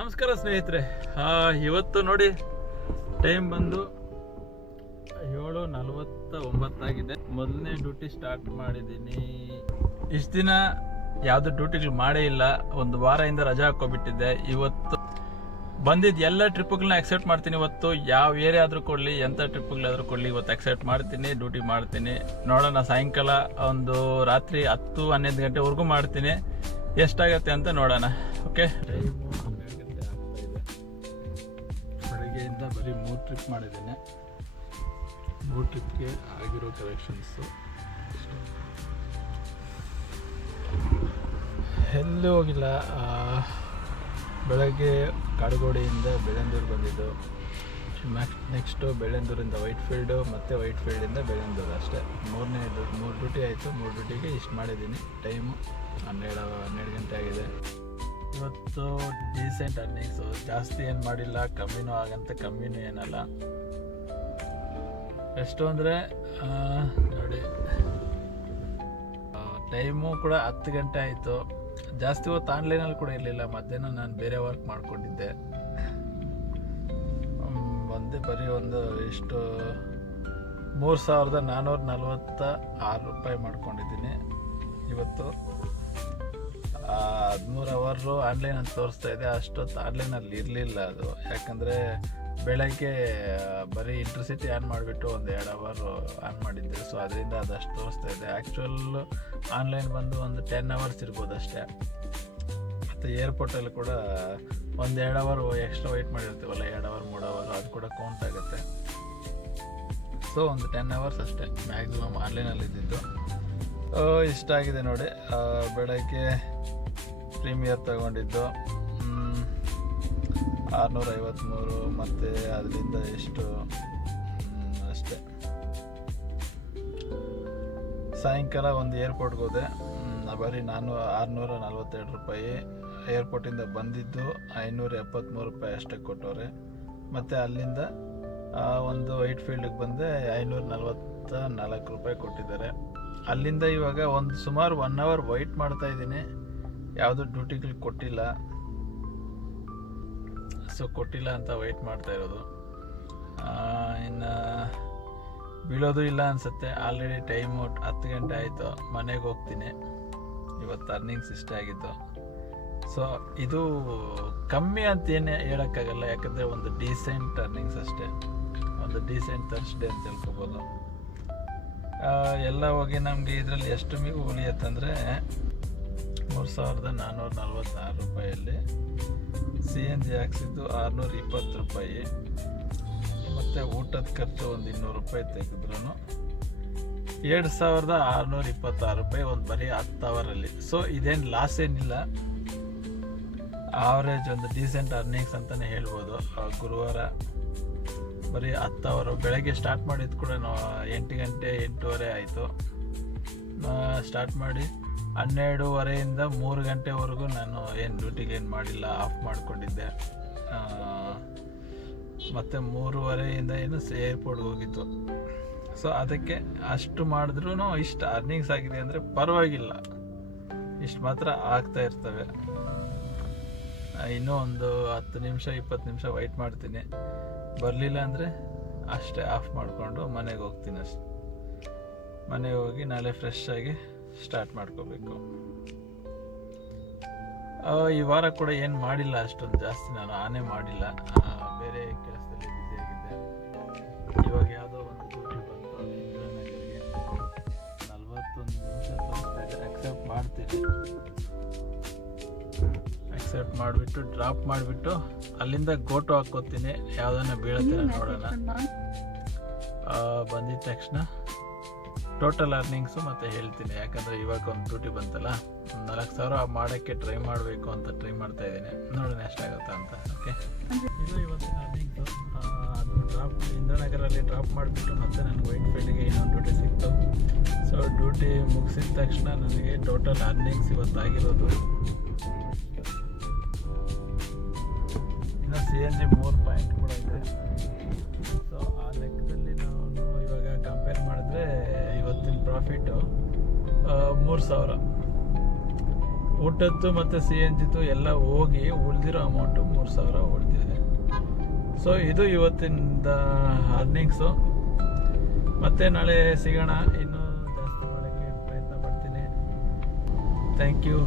ನಮಸ್ಕಾರ ಸ್ನೇಹಿತರೆ. ಇವತ್ತು ನೋಡಿ ಟೈಮ್ ಬಂದು 7:49 ಆಗಿದೆ. ಮೊದಲನೇ ಡ್ಯೂಟಿ ಸ್ಟಾರ್ಟ್ ಮಾಡಿದ್ದೀನಿ. ಇಷ್ಟು ದಿನ ಯಾವುದು ಡ್ಯೂಟಿಗಳು ಮಾಡೇ ಇಲ್ಲ. ಒಂದು ವಾರದಿಂದ ರಜಾ ಹಾಕೋಬಿಟ್ಟಿದ್ದೆ. ಇವತ್ತು ಬಂದಿದ್ದು ಎಲ್ಲ ಟ್ರಿಪ್ಗಳನ್ನ ಅಕ್ಸೆಪ್ಟ್ ಮಾಡ್ತೀನಿ. ಇವತ್ತು ಯಾವ ಏರಿಯಾ ಆದರೂ ಕೊಡಲಿ, ಎಂಥ ಟ್ರಿಪ್ಗಳಾದರೂ ಕೊಡಲಿ, ಇವತ್ತು ಅಕ್ಸೆಪ್ಟ್ ಮಾಡ್ತೀನಿ, ಡ್ಯೂಟಿ ಮಾಡ್ತೀನಿ. ನೋಡೋಣ, ಸಾಯಂಕಾಲ ಒಂದು ರಾತ್ರಿ 10-11 ಗಂಟೆವರೆಗೂ ಮಾಡ್ತೀನಿ. ಎಷ್ಟಾಗತ್ತೆ ಅಂತ ನೋಡೋಣ. ಓಕೆ, ಟೈಮು 12 ಗಂಟೆ ಆಗ್ತಾ ಇದೆ. ಬೆಳಗ್ಗೆಯಿಂದ ಬರೀ 3 ಟ್ರಿಪ್ ಮಾಡಿದ್ದೇನೆ. 3 ಟ್ರಿಪ್ಗೆ ಆಗಿರೋ ಕಲೆಕ್ಷನ್ಸು ಎಲ್ಲೂ ಹೋಗಿಲ್ಲ. ಬೆಳಗ್ಗೆ ಕಾಡುಗೋಡಿಯಿಂದ ಬೆಳ್ಳಂದೂರು ಬಂದಿದ್ದು. ನೆಕ್ಸ್ಟು ಬೆಳ್ಳಂದೂರಿಂದ ವೈಟ್ಫೀಲ್ಡು, ಮತ್ತು ವೈಟ್ಫೀಲ್ಡಿಂದ ಬೆಳ್ಳಂದೂರು, ಅಷ್ಟೇ. 3 ಡ್ಯೂಟಿ ಆಯಿತು. 3 ಡ್ಯೂಟಿಗೆ ಇಷ್ಟು ಮಾಡಿದ್ದೀನಿ. ಟೈಮು 12 ಗಂಟೆ ಆಗಿದೆ. ಇವತ್ತು ಡೀಸೆಂಟ್ ಅರ್ನಿಂಗ್ಸು. ಜಾಸ್ತಿ ಏನು ಮಾಡಿಲ್ಲ, ಕಮ್ಮಿನೂ ಆಗಂತ ಕಮ್ಮಿನೂ ಏನಲ್ಲ. ಎಷ್ಟು ಅಂದರೆ ನೋಡಿ, ಟೈಮು ಕೂಡ 10 ಗಂಟೆ ಆಯಿತು. ಜಾಸ್ತಿ ಹೊತ್ತು ಆನ್ಲೈನಲ್ಲಿ ಕೂಡ ಇರಲಿಲ್ಲ. ಮಧ್ಯಾಹ್ನ ನಾನು ಬೇರೆ ವರ್ಕ್ ಮಾಡ್ಕೊಂಡಿದ್ದೆ. ಒಂದೇ ಬರೀ ಒಂದು ಎಷ್ಟು 3,446 ರೂಪಾಯಿ ಮಾಡ್ಕೊಂಡಿದ್ದೀನಿ ಇವತ್ತು. 13 ಅವರು ಆನ್ಲೈನ್ ಅಂತ ತೋರಿಸ್ತಾ ಇದೆ. ಅಷ್ಟೊತ್ತು ಆನ್ಲೈನಲ್ಲಿ ಇರಲಿಲ್ಲ ಅದು. ಯಾಕಂದರೆ ಬೆಳಗ್ಗೆ ಬರೀ ಇಂಟರ್ಸಿಟಿ ಆನ್ ಮಾಡಿಬಿಟ್ಟು ಒಂದು 2 ಅವರ್ ಆನ್ ಮಾಡಿದ್ದೆ. ಸೊ ಅದರಿಂದ ಅದಷ್ಟು ತೋರಿಸ್ತಾ ಇದೆ. ಆ್ಯಕ್ಚುಲ್ ಆನ್ಲೈನ್ ಬಂದು ಒಂದು 10 ಅವರ್ಸ್ ಇರ್ಬೋದು ಅಷ್ಟೇ. ಮತ್ತು ಏರ್ಪೋರ್ಟಲ್ಲಿ ಕೂಡ ಒಂದು 2 ಅವರ್ ಎಕ್ಸ್ಟ್ರಾ ವೆಯ್ಟ್ ಮಾಡಿರ್ತೀವಲ್ಲ, 2 ಅವರ್ 3 ಅವರ್, ಅದು ಕೂಡ ಕೌಂಟ್ ಆಗುತ್ತೆ. ಸೊ ಒಂದು 10 ಅವರ್ಸ್ ಅಷ್ಟೇ ಮ್ಯಾಕ್ಸಿಮಮ್ ಆನ್ಲೈನಲ್ಲಿ ಇದ್ದಿದ್ದು. ಇಷ್ಟ ಆಗಿದೆ ನೋಡಿ. ಬೆಳಗ್ಗೆ ಪ್ರೀಮಿಯರ್ ತಗೊಂಡಿದ್ದು 653, ಮತ್ತು ಅದರಿಂದ ಎಷ್ಟು ಅಷ್ಟೇ. ಸಾಯಂಕಾಲ ಒಂದು ಏರ್ಪೋರ್ಟ್ಗೆ ಹೋದೆ. ಬರೀ 642 ರೂಪಾಯಿ. ಏರ್ಪೋರ್ಟಿಂದ ಬಂದಿದ್ದು 573 ರೂಪಾಯಿ ಅಷ್ಟೇ ಕೊಟ್ಟವ್ರೆ. ಮತ್ತು ಅಲ್ಲಿಂದ ಒಂದು ವೈಟ್ಫೀಲ್ಡಿಗೆ ಬಂದೆ, 544 ರೂಪಾಯಿ ಕೊಟ್ಟಿದ್ದಾರೆ. ಅಲ್ಲಿಂದ ಇವಾಗ ಒಂದು ಸುಮಾರು 1 ಅವರ್ ವೆಯ್ಟ್ ಮಾಡ್ತಾಯಿದ್ದೀನಿ. ಯಾವುದೂ ಡ್ಯೂಟಿಗಳು ಕೊಟ್ಟಿಲ್ಲ. ಸೊ ಕೊಟ್ಟಿಲ್ಲ ಅಂತ ವೆಯ್ಟ್ ಮಾಡ್ತಾ ಇರೋದು. ಇನ್ನು ಬೀಳೋದು ಇಲ್ಲ ಅನಿಸುತ್ತೆ. ಆಲ್ರೆಡಿ ಟೈಮು 10 ಗಂಟೆ ಆಯಿತು. ಮನೆಗೆ ಹೋಗ್ತೀನಿ. ಇವತ್ತು ಅರ್ನಿಂಗ್ಸ್ ಇಷ್ಟ ಆಗಿತ್ತು. ಸೊ ಇದು ಕಮ್ಮಿ ಅಂತ ಏನೇ ಹೇಳೋಕ್ಕಾಗಲ್ಲ. ಯಾಕಂದರೆ ಒಂದು ಡೀಸೆಂಟ್ ಅರ್ನಿಂಗ್ಸ್ ಅಷ್ಟೇ. ಒಂದು ಡೀಸೆಂಟ್ ಥರ್ಸ್ಡೇ ಅಂತ ಹೇಳ್ಕೊಬೋದು. ಎಲ್ಲ ಹೋಗಿ ನಮಗೆ ಇದರಲ್ಲಿ ಎಷ್ಟು ಮಿಗು ಉಳಿಯುತ್ತಂದರೆ 3,446 ರೂಪಾಯಲ್ಲಿ CNG ಹಾಕ್ಸಿದ್ದು 620 ರೂಪಾಯಿ. ಮತ್ತು ಊಟದ ಖರ್ಚು ಒಂದು 200 ರೂಪಾಯಿ ತೆಗೆದ್ರೂ 2,626 ರೂಪಾಯಿ ಒಂದು ಬರೀ 10 ಅವರಲ್ಲಿ. ಸೊ ಇದೇನು ಲಾಸ್ ಏನಿಲ್ಲ. ಆವ್ರೇಜ್ ಒಂದು ಡೀಸೆಂಟ್ ಅರ್ನಿಂಗ್ಸ್ ಅಂತಲೇ ಹೇಳ್ಬೋದು. ಗುರುವಾರ ಬರೀ 10 ಅವರು. ಬೆಳಗ್ಗೆ ಸ್ಟಾರ್ಟ್ ಮಾಡಿದ್ದು ಕೂಡ 8 ಗಂಟೆ 8:15 ಆಯಿತು. ಸ್ಟಾರ್ಟ್ ಮಾಡಿ 12:30ಇಂದ 3 ಗಂಟೆವರೆಗೂ ನಾನು ಏನು ಡ್ಯೂಟಿಗೆ ಏನು ಮಾಡಿಲ್ಲ, ಆಫ್ ಮಾಡ್ಕೊಂಡಿದ್ದೆ. ಮತ್ತು 3:30ಇಂದ ಏನು ಏರ್ಪೋರ್ಟ್ಗೆ ಹೋಗಿತ್ತು. ಸೊ ಅದಕ್ಕೆ ಅಷ್ಟು ಮಾಡಿದ್ರೂ ಇಷ್ಟು ಅರ್ನಿಂಗ್ಸ್ ಆಗಿದೆ ಅಂದರೆ ಪರವಾಗಿಲ್ಲ. ಇಷ್ಟು ಮಾತ್ರ ಆಗ್ತಾ ಇರ್ತವೆ. ಇನ್ನೂ ಒಂದು 10 ನಿಮಿಷ 20 ನಿಮಿಷ ವೆಯ್ಟ್ ಮಾಡ್ತೀನಿ. ಬರಲಿಲ್ಲ ಅಂದರೆ ಅಷ್ಟೇ ಆಫ್ ಮಾಡಿಕೊಂಡು ಮನೆಗೆ ಹೋಗ್ತೀನಿ ಅಷ್ಟೆ. ಮನೆಗೆ ಹೋಗಿ ನಾಳೆ ಫ್ರೆಶ್ ಆಗಿ ಸ್ಟಾರ್ಟ್ ಮಾಡ್ಕೋಬೇಕು. ಈ ವಾರ ಕೂಡ ಏನು ಮಾಡಿಲ್ಲ ಅಷ್ಟೊಂದು ಜಾಸ್ತಿ. ನಾನು ಆನೇ ಮಾಡಿಲ್ಲ. ಬೇರೆ ಕೆಲಸದಲ್ಲಿ ಬ್ಯುಸಿಯಾಗಿದ್ದೆ. ಇವಾಗ ಯಾವುದೋ ಒಂದು ಡ್ಯೂಟಿ ಬಂತು ಇಂದಿರಾನಗರಿಗೆ. 41 ನಿಮಿಷ ತೋರಿಸ್ತಾ ಇದ್ದಾರೆ. ಅಕ್ಸೆಪ್ಟ್ ಮಾಡ್ತೀನಿ. ಅಕ್ಸೆಪ್ಟ್ ಮಾಡಿಬಿಟ್ಟು ಡ್ರಾಪ್ ಮಾಡಿಬಿಟ್ಟು ಅಲ್ಲಿಂದ ಗೋಟು ಹಾಕ್ಕೋತೀನಿ. ಯಾವುದನ್ನ ಬೀಳುತ್ತೆ ನೋಡೋಣ. ಬಂದಿದ್ದ ತಕ್ಷಣ ಟೋಟಲ್ ಅರ್ನಿಂಗ್ಸು ಮತ್ತು ಹೇಳ್ತೀನಿ. ಯಾಕಂದರೆ ಇವಾಗ ಒಂದು ಡ್ಯೂಟಿ ಬಂತಲ್ಲ, 4,000 ಮಾಡೋಕ್ಕೆ ಟ್ರೈ ಮಾಡಬೇಕು ಅಂತ ಟ್ರೈ ಮಾಡ್ತಾಯಿದ್ದೀನಿ. ನೋಡೋಣ ಎಷ್ಟಾಗುತ್ತಾ ಅಂತ. ಓಕೆ, ಇದು ಇವತ್ತಿನ ಅರ್ನಿಂಗ್ಸು. ಅದು ಡ್ರಾಪ್ ಇಂದಿರಾನಗರಲ್ಲಿ ಡ್ರಾಪ್ ಮಾಡಿಬಿಟ್ಟು ಮತ್ತೆ ನನಗೆ ವೈಟ್ಫೀಲ್ಡಿಗೆ ಇನ್ನೊಂದು ಡ್ಯೂಟಿ ಸಿಕ್ತು. ಸೊ ಡ್ಯೂಟಿ ಮುಗಿಸಿದ ತಕ್ಷಣ ನನಗೆ ಟೋಟಲ್ ಅರ್ನಿಂಗ್ಸ್ ಇವತ್ತಾಗಿರೋದು ಇನ್ನು CNG 3 ಪಾಯಿಂಟ್ ಕೂಡ ಇದೆ. ಸೊ ಆ ಲೆಕ್ಕದಲ್ಲಿ ನಾನು ಇವಾಗ ಕಂಪೇರ್ ಮಾಡಿದ್ರೆ ಇವತ್ತಿನ ಪ್ರಾಫಿಟ್ಟು 3,000. ಊಟದ್ದು ಮತ್ತು CNG ಎಲ್ಲ ಹೋಗಿ ಉಳಿದಿರೋ ಅಮೌಂಟು 3,000 ಉಳಿದಿದೆ. ಸೊ ಇದು ಇವತ್ತಿಂದ ಅರ್ನಿಂಗ್ಸು. ಮತ್ತೆ ನಾಳೆ ಸಿಗೋಣ. ಇನ್ನೂ ಜಾಸ್ತಿ ಮಾಡೋಕ್ಕೆ ಪ್ರಯತ್ನ ಪಡ್ತೀನಿ. Thank you.